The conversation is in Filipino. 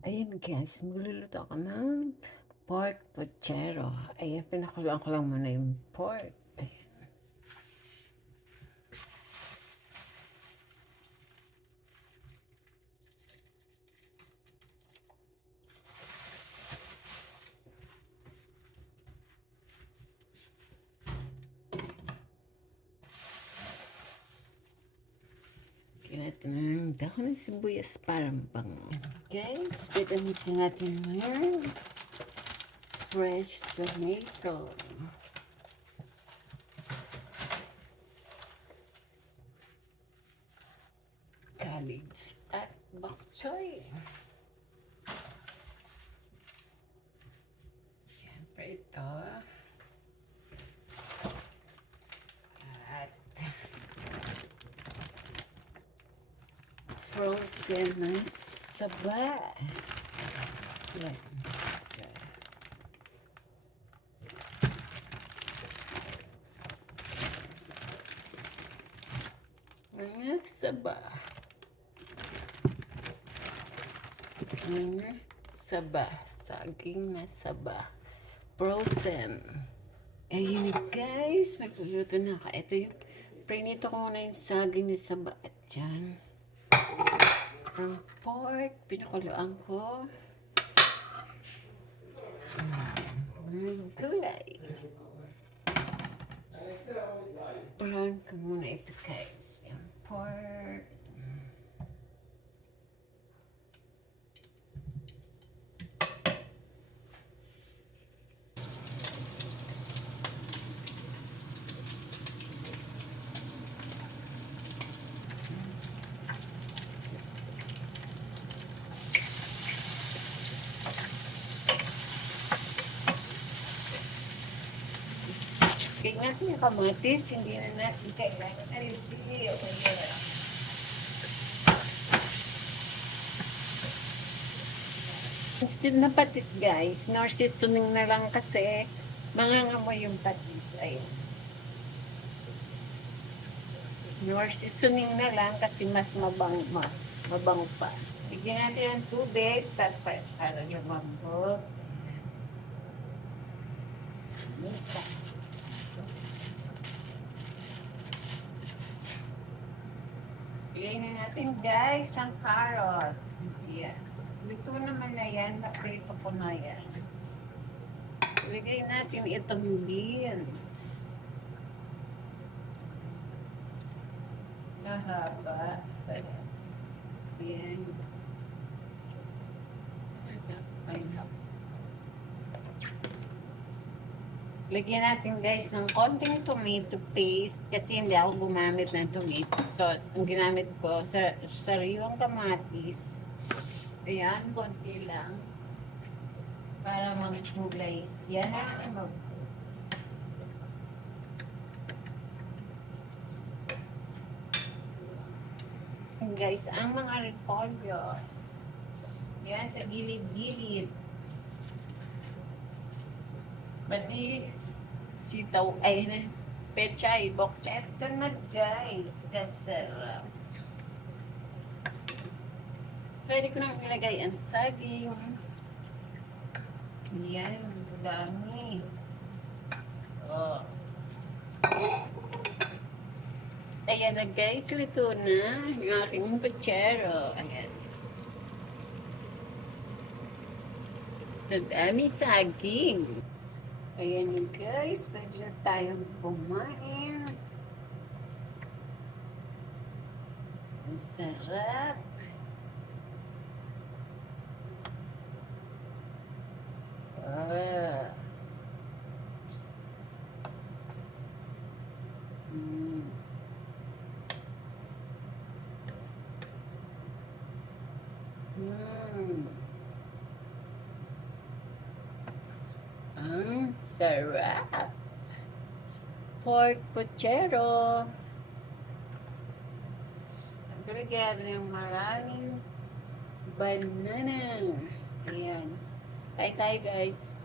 Ayan guys, magluluto ako ng pork puchero. Ayan, pinakuluan ko lang muna yung pork. Ayan. Kaya natin ng dahon ng sibuyas parang bango. Guys, gagamitin natin ng fresh tomato. Cabbage at bok choy. Siyempre ito. At frozen na saba. Yan. Mga saba. Mga saba. Saging na saba. Frozen. Ayun guys, magluluto na ako. Ito yung, prinito ko muna yung saging na saba. At dyan, ang pork, pinakuluan ko. Gulay. Brown ko muna ito guys. Yung pork. Tingnan sa yung kamatis, hindi na natin kailangan alisin. Instead na patis guys, nor seasoning na lang kasi mangangamoy yung patis. Ayun. Nor seasoning na lang kasi mas mabang pa. Bigyan natin ng tubig para lumambot. Mika. Bigyan na natin guys ang carrot. Yan. Luto naman na yan, naprito ko na yan. Ilagay natin itong beans. Mahaba. Yan. Lagyan natin guys ng konting tomato paste kasi hindi ako gumamit ng tomato sauce. Ang ginamit ko, sariwang kamatis. Ayan, konti lang. Para mag-kulay siya. And guys, ang mga repolyo. Yan, sa gilid-gilid. Pati sitaw, ay, pechay, bokchet ko na guys. Kasarap. Pwede ko nang ilagay ang saging. Yan, dami. Oh. Ayan na guys, luto na yung aking puchero. Ayan. Dami saging. Ayan na guys, pwede na tayong kumain. Ang sarap. Ah. Ang sarap. Pork puchero. Lagyan ng maraming banana. Ayan. Kain tayo guys.